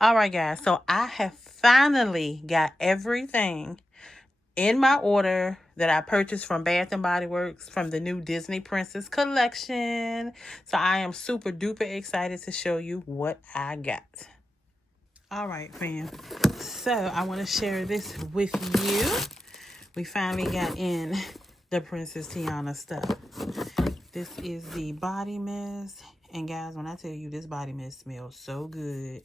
All right, guys, so I have finally got everything in my order that I purchased from Bath and Body Works from the new Disney Princess collection. So I am super duper excited to show you what I got. All right, fam. So I want to share this with you. We finally got in the Princess Tiana stuff. This is the body mist. And guys, when I tell you this body mist smells so good.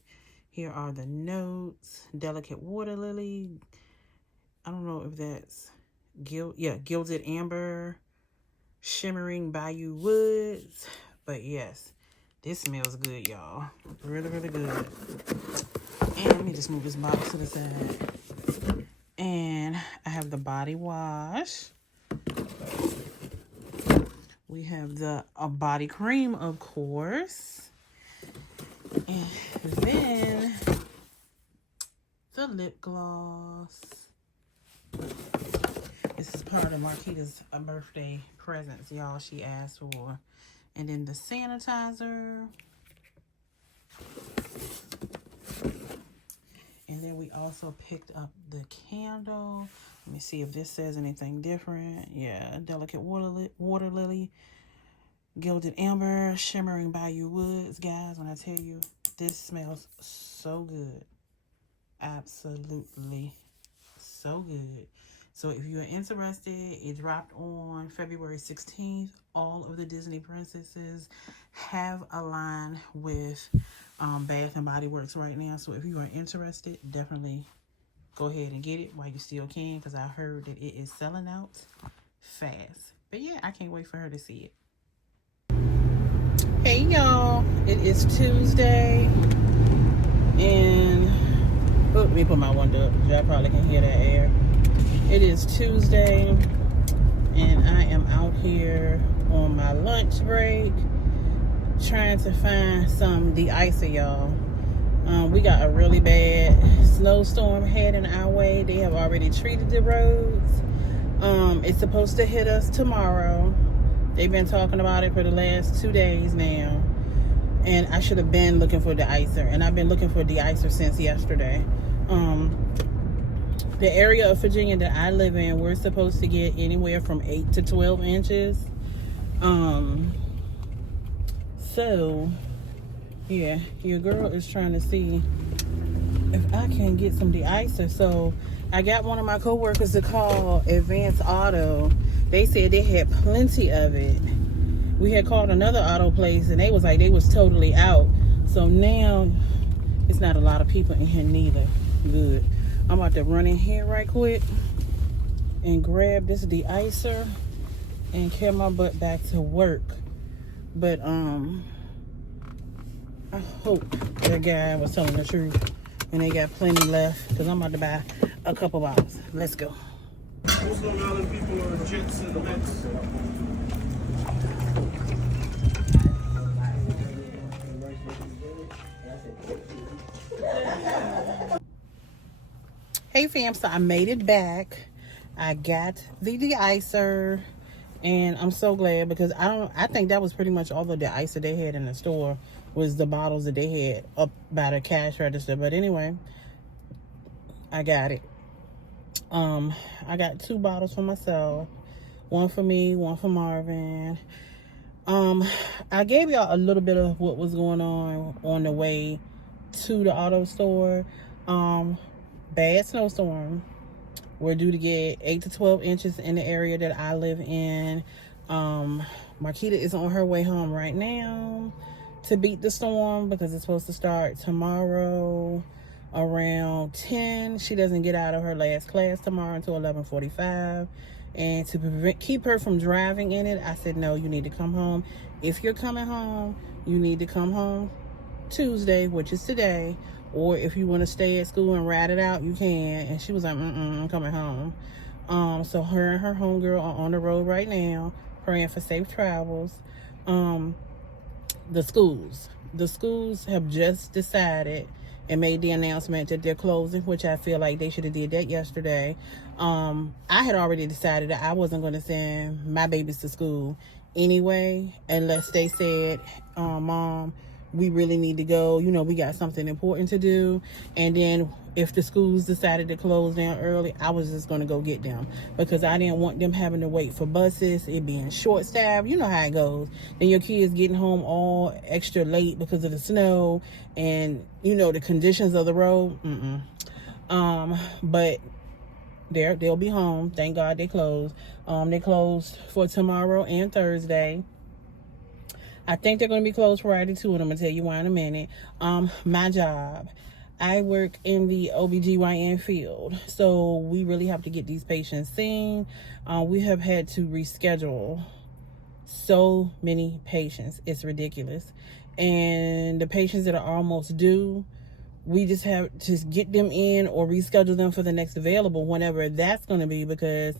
Here are the notes. Delicate water lily. I don't know if that's gilded amber. Shimmering bayou woods. But yes, this smells good, y'all. Really, really good. And let me just move this box to the side. And I have the body wash. We have the body cream, of course. And then the lip gloss. This is part of Marquita's birthday presents, y'all, she asked for. And then the sanitizer. And then we also picked up the candle. Let me see if this says anything different. Yeah, delicate water lily. Gilded amber, shimmering bayou woods. Guys, when I tell you, this smells so good. Absolutely so good. So if you're interested, it dropped on February 16th. All of the Disney princesses have a line with Bath and Body Works right now. So if you are interested, definitely go ahead and get it while you still can, because I heard that it is selling out fast. But yeah, I can't wait for her to see it. Hey y'all, it is Tuesday, and let me put my window up. Y'all probably can hear that air. It is Tuesday, and I am out here on my lunch break trying to find some de-icer, y'all. We got a really bad snowstorm heading our way. They have already treated the roads. It's supposed to hit us tomorrow. They've been talking about it for the last 2 days now. And I should have been looking for de-icer. And I've been looking for de-icer since yesterday. The area of Virginia that I live in, we're supposed to get anywhere from 8 to 12 inches. So, yeah, your girl is trying to see if I can get some de-icer. So, I got one of my coworkers to call Advanced Auto. They said they had plenty of it. We had called another auto place, and they was like, they was totally out. So now, it's not a lot of people in here neither. Good. I'm about to run in here right quick and grab this de-icer and carry my butt back to work. But, I hope that guy was telling the truth and they got plenty left, because I'm about to buy a couple bottles. Let's go. Most Long Island people are jets and mets. Hey fam, so I made it back. I got the de-icer, and I'm so glad, because I think that was pretty much all the de-icer they had in the store was the bottles that they had up by the cash register. But anyway, I got it. I got 2 bottles for myself, one for me, one for Marvin. I gave y'all a little bit of what was going on the way to the auto store. Bad snowstorm. We're due to get 8 to 12 inches in the area that I live in. Marquita is on her way home right now to beat the storm because it's supposed to start tomorrow around 10. She doesn't get out of her last class tomorrow until 11:45. And to keep her from driving in it, I said, no, you need to come home. If you're coming home, you need to come home Tuesday, which is today. Or if you want to stay at school and ride it out, you can. And she was like, I'm coming home. So her and her homegirl are on the road right now, praying for safe travels. The schools have just decided and made the announcement that they're closing, which I feel like they should have did that yesterday. I had already decided that I wasn't going to send my babies to school anyway, unless they said, Mom, we really need to go. We got something important to do. And then if the schools decided to close down early, I was just going to go get them because I didn't want them having to wait for buses, it being short staffed. You know how it goes. Then your kids getting home all extra late because of the snow and, the conditions of the road. But they'll be home. Thank God they closed. They closed for tomorrow and Thursday. I think they're going to be closed Friday too, and I'm going to tell you why in a minute. My job. I work in the OBGYN field, so we really have to get these patients seen. We have had to reschedule so many patients. It's ridiculous. And the patients that are almost due, we just have to get them in or reschedule them for the next available, whenever that's going to be, because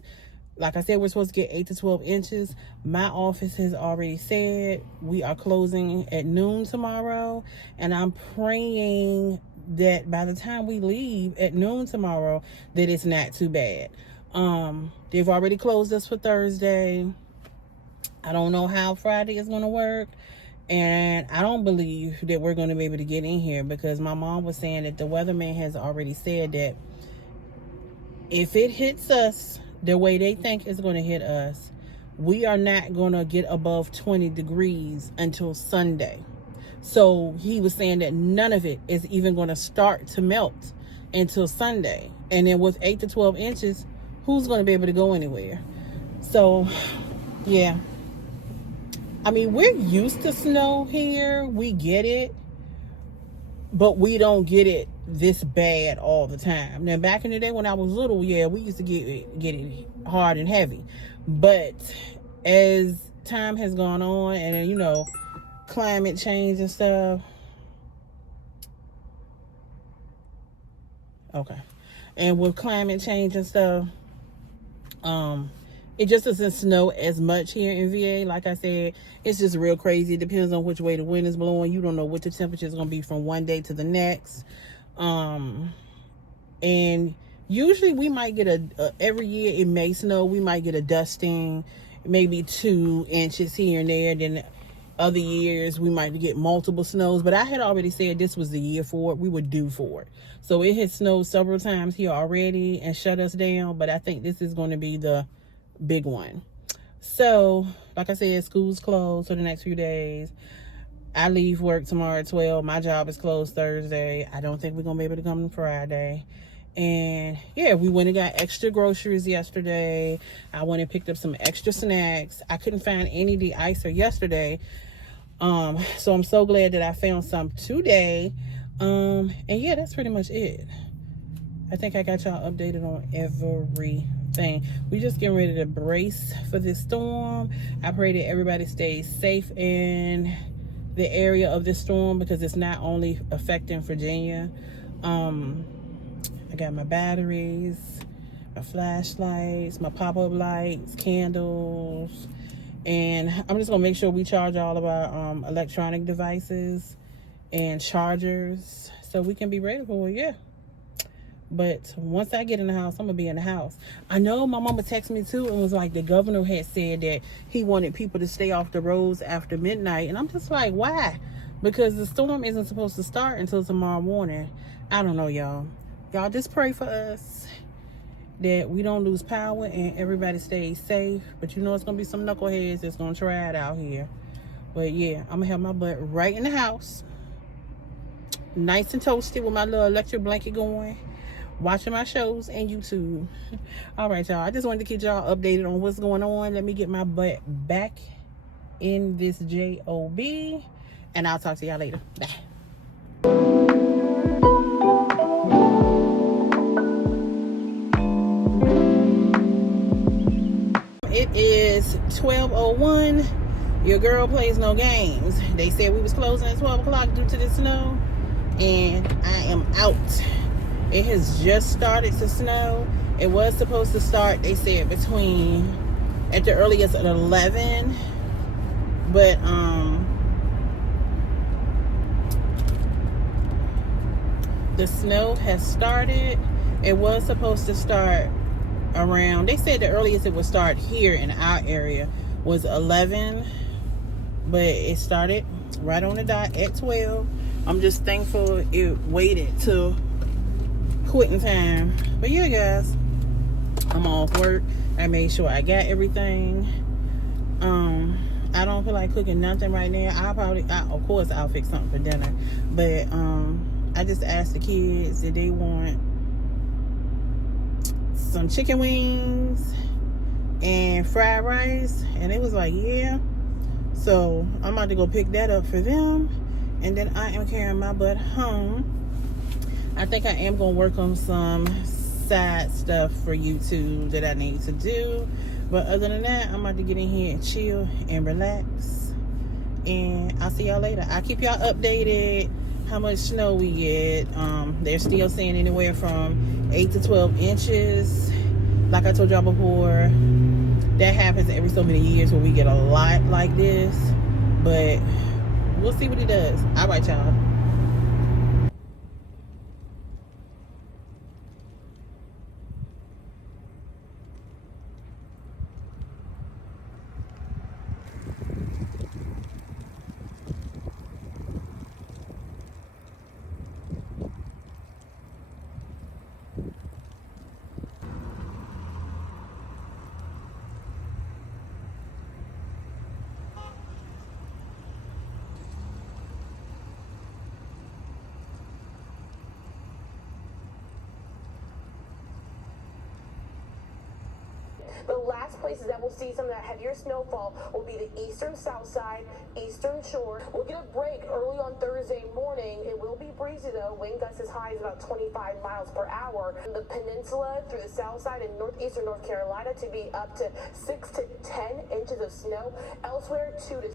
like I said, we're supposed to get 8 to 12 inches. My office has already said we are closing at noon tomorrow. And I'm praying that by the time we leave at noon tomorrow, that it's not too bad. They've already closed us for Thursday. I don't know how Friday is going to work. And I don't believe that we're going to be able to get in here because my mom was saying that the weatherman has already said that if it hits us the way they think it's going to hit us, we are not going to get above 20 degrees until Sunday. So he was saying that none of it is even going to start to melt until Sunday. And then with 8 to 12 inches, who's going to be able to go anywhere? So, yeah. I mean, we're used to snow here. We get it. But we don't get it this bad all the time. Now, back in the day when I was little, yeah, we used to get it hard and heavy. But as time has gone on and, climate change and stuff. Okay. And with climate change and stuff, it just doesn't snow as much here in VA. Like I said, it's just real crazy. It depends on which way the wind is blowing. You don't know what the temperature is going to be from one day to the next. And usually we might get every year it may snow. We might get a dusting, maybe 2 inches here and there. Then other years we might get multiple snows. But I had already said this was the year for it. We were due for it. So it had snowed several times here already and shut us down. But I think this is going to be the big one. So, like I said, school's closed for the next few days. I leave work tomorrow at 12. My job is closed Thursday. I don't think we're going to be able to come Friday. And yeah, we went and got extra groceries yesterday. I went and picked up some extra snacks. I couldn't find any de-icer yesterday. So I'm so glad that I found some today. And yeah, that's pretty much it. I think I got y'all updated on everything. We just getting ready to brace for this storm. I pray that everybody stays safe in the area of this storm because it's not only affecting Virginia. I got my batteries, my flashlights, my pop-up lights, candles, and I'm just gonna make sure we charge all of our electronic devices and chargers so we can be ready for it. Yeah. But once I get in the house, I'm going to be in the house. I know my mama texted me too and was like, the governor had said that he wanted people to stay off the roads after midnight. And I'm just like, why? Because the storm isn't supposed to start until tomorrow morning. I don't know, y'all. Y'all just pray for us that we don't lose power and everybody stays safe. But you know it's going to be some knuckleheads that's going to try it out here. But yeah, I'm going to have my butt right in the house. Nice and toasted with my little electric blanket going. watching my shows and YouTube. All right, y'all. I just wanted to keep y'all updated on what's going on. Let me get my butt back in this job, and I'll talk to y'all later. Bye. It is 12:01. Your girl plays no games. They said we was closing at 12 o'clock due to the snow, and I am out. It has just started to snow. It was supposed to start, they said, at the earliest at 11, but the snow has started. It was supposed to start around, they said the earliest it would start here in our area was 11, but it started right on the dot at 12. I'm just thankful it waited till quitting time. But yeah, guys, I'm off work. I made sure I got everything. I don't feel like cooking nothing right now. Of course I'll fix something for dinner, but I just asked the kids if they want some chicken wings and fried rice, and it was like, yeah. So I'm about to go pick that up for them, and then I am carrying my butt home. I think I am gonna work on some side stuff for YouTube that I need to do, but other than that, I'm about to get in here and chill and relax, and I'll see y'all later. I'll keep y'all updated how much snow we get. They're still saying anywhere from 8 to 12 inches. Like I told y'all before, that happens every so many years where we get a lot like this, but we'll see what he does. All right, y'all. The last places that will see some of that heavier snowfall will be the eastern south side, eastern shore. We'll get a break early on Thursday morning. It will be breezy though. Wind gusts as high as about 25 miles per hour. The peninsula through the south side and northeastern North Carolina to be up to 6 to 10 inches of snow. Elsewhere, 2 to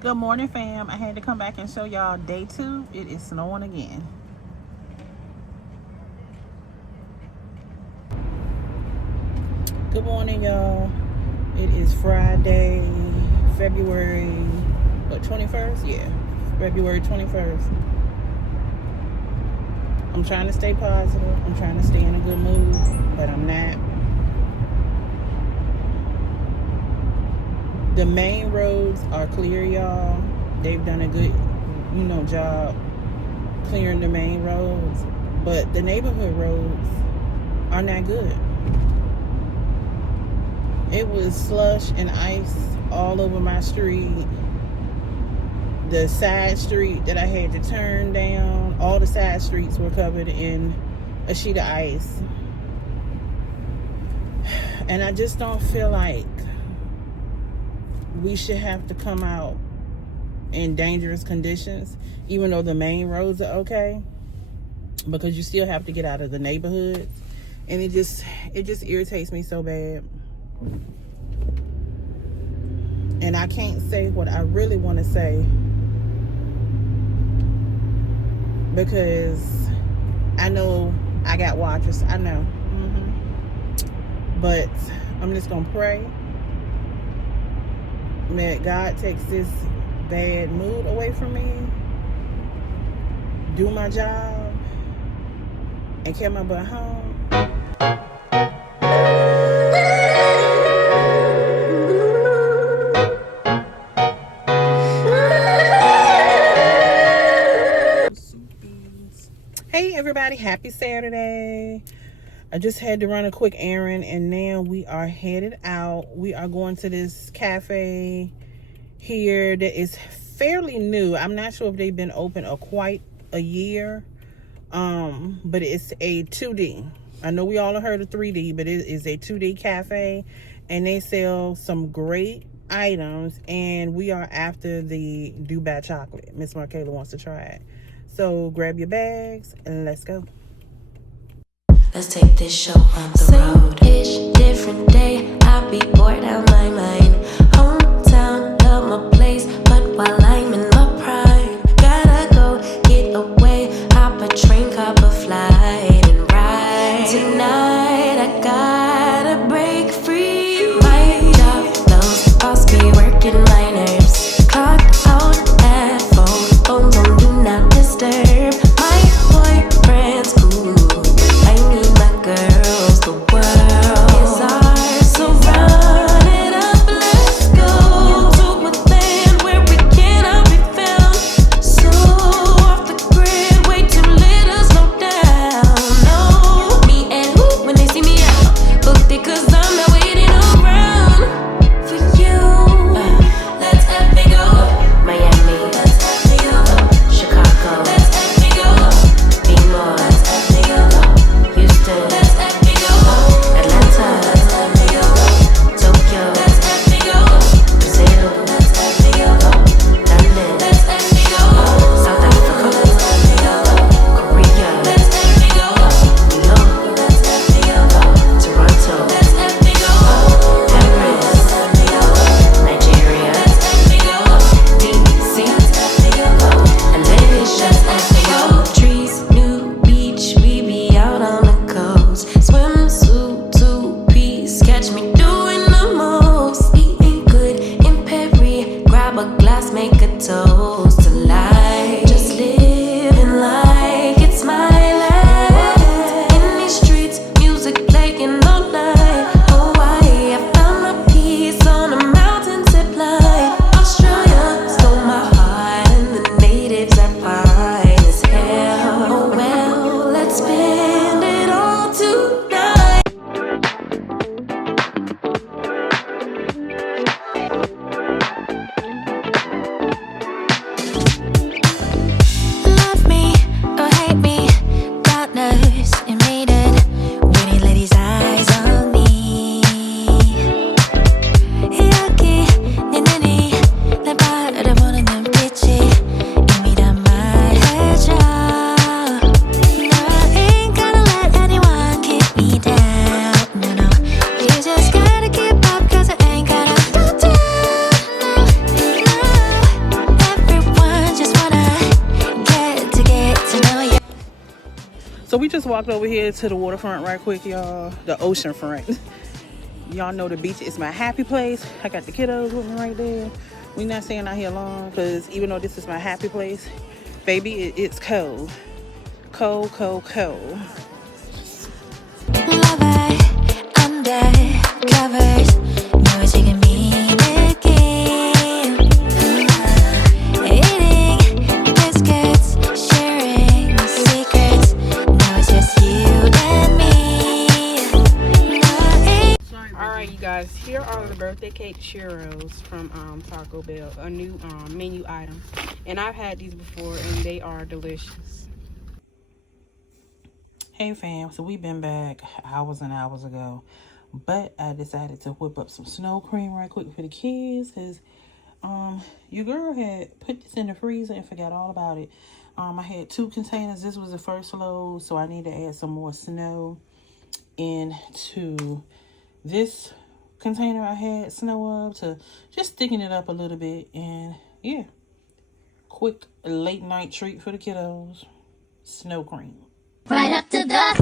Good morning, fam. I had to come back and show y'all day 2. It is snowing again. Good morning, y'all. It is Friday, February 21st? Yeah, February 21st. I'm trying to stay positive. I'm trying to stay in a good mood, but I'm not. The main roads are clear, y'all. They've done a good, job clearing the main roads, but the neighborhood roads are not good. It was slush and ice all over my street. The side street that I had to turn down, all the side streets were covered in a sheet of ice. And I just don't feel like we should have to come out in dangerous conditions, even though the main roads are okay, because you still have to get out of the neighborhoods, and it just irritates me so bad. And I can't say what I really want to say because I know I got watchers. I know, but I'm just gonna pray that God takes this bad mood away from me, do my job, and carry my butt home. everybody, happy Saturday. I just had to run a quick errand and now we are headed out. We are going to this cafe here that is fairly new. I'm not sure if they've been open quite a year, but it's a 2D. I know we all have heard of 3D, but it is a 2D cafe and they sell some great items, and we are after the Dubai chocolate. Miss Markayla wants to try it. So grab your bags and let's go. Let's take this show on the road. Same-ish, different day. I'll be bored out my mind. Hometown, love my place, but while I'm in my prime, gotta go get away. Hop a train, cop a flight, and ride. Tonight I gotta break free. My job knows boss be working my nerves. Clock out at 4. Phone don't do not disturb. My boyfriend's cool. I need my girls. The world is ours, so run it up. Let's go to a land where we cannot be found. So off the grid, way too lit, us slow down. No, me and who when they see me out, booked it 'cause I'm not waiting around for you. Let's have me go. Miami, let's have me go. Chicago, let's have me go. Be more, let's have me go. Houston, let's have me go. Atlanta, let's have me go. Tokyo, let's have me go. Brazil, let's have me go. London, let's have me go. South Africa, let's have me go. Korea, let's have me go. New York, let's have me go. Toronto, let's have me go. Paris, let's have me go. Nigeria, let's have me go. DC, let's have me go. And let's just have me go. Trees, new beach, we be out on the coast. Swimsuit, 2-piece, catch me doing the most. Eating good in Perry, grab a glass, make a toast to life. Just living like it's my life. In these streets, music playing all night. Hawaii, I found my peace on a mountain zip line. Australia stole my heart, and the natives are fine as hell. Oh well, let's spend it all tonight. Love me or hate me, God knows you made it. Winning ladies' eyes on me. 여기 네 눈이 날 바라보는 눈빛이 이미 다 말해줘. No, I ain't gonna let anyone keep me down. No, no, you just gotta keep up 'cause I ain't gonna go down. No, no, everyone just wanna get to know you. So we just walked over here to the waterfront right quick, y'all. The ocean front. Y'all know the beach is my happy place. I got the kiddos with me right there. We not staying out here long because even though this is my happy place, baby, it's cold. Cold, cold, cold. Lover under covers. 너 지금이 느낌. Eating biscuits, sharing secrets. Now it's just you and me. Alright, you guys, here are the birthday cake churros from Taco Bell, a new menu item. And I've had these before and they are delicious. Hey fam, so we've been back hours and hours ago, but I decided to whip up some snow cream right quick for the kids because your girl had put this in the freezer and forgot all about it. I had 2 containers. This was the first load, so I need to add some more snow into this container I had snow of to just thicken it up a little bit. And yeah, quick late night treat for the kiddos. Snow cream. Right up to the